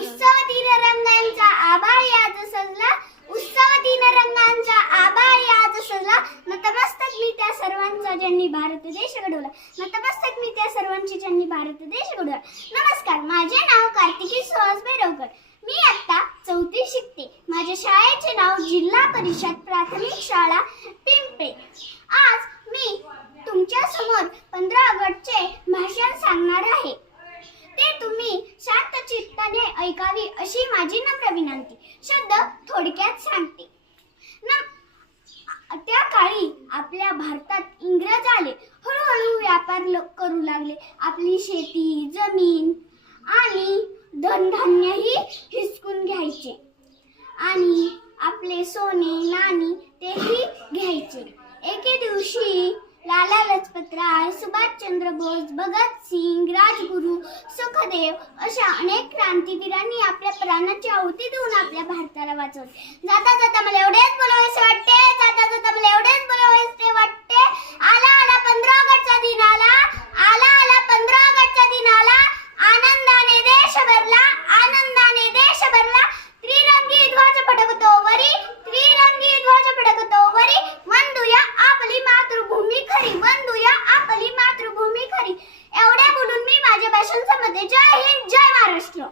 उत्सव तीन रंगांचा आभाळ आज सजला, उत्सव तीन रंगांचा आभाळ आज सजला, नतमस्तक मी त्या सर्वांचा ज्यांनी भारत देश घडवला, नतमस्तक मी त्या सर्वांची ज्यांनी भारत देश घडवला. नमस्कार, माझे नाव कार्तिकी सुहास बेरवकर. मी आता 4थी शिकते. माझ्या शाळेचे नाव जिल्हा परिषद प्राथमिक शाळा पिंपळे. आज मी तुमच्या समोर 15 ऑगस्टचे भाषण सांगणार आहे. ते तुम्ही शांत चित्ताने ऐकावी अशी माझी नम्र विनंती. शब्द थोडक्यात सांगते. त्या काळी आपल्या भारतात इंग्रज आले. हळूहळू व्यापार करू लागले. आपली शेती, जमीन आणि धनधान्यही हिसकून घ्यायचे आणि आपले सोने नाणी तेही घ्यायचे. एके दिवशी लाला लजपतराय, सुभाषचंद्र बोस, भगतसिंग, राजगुरू, सुखदेव अशा अनेक क्रांतिवीरांनी आपल्या प्राणाची आहुती देऊन आपल्या भारताला वाचवले. जाता जाता मला एवढेच बोलावेसे वाटते, जाता जाता मला एवढेच बोलावेसे वाटते. आला आला 15 ऑगस्टचा दिन आला, आला आला 15 ऑगस्टचा दिन आला. आनंदाने देश भरला, आनंदाने देश भरला. त्रिरंगी ध्वज फडकतो वरी, त्रिरंगी ध्वज फडकतो वरी. वंदूया आपली मातृभूमी खरी, वंदूया आपली मातृभूमी खरी. एवढे बोलून मी माझ्या भाषण संपवते. जय हिंद, जय महाराष्ट्र.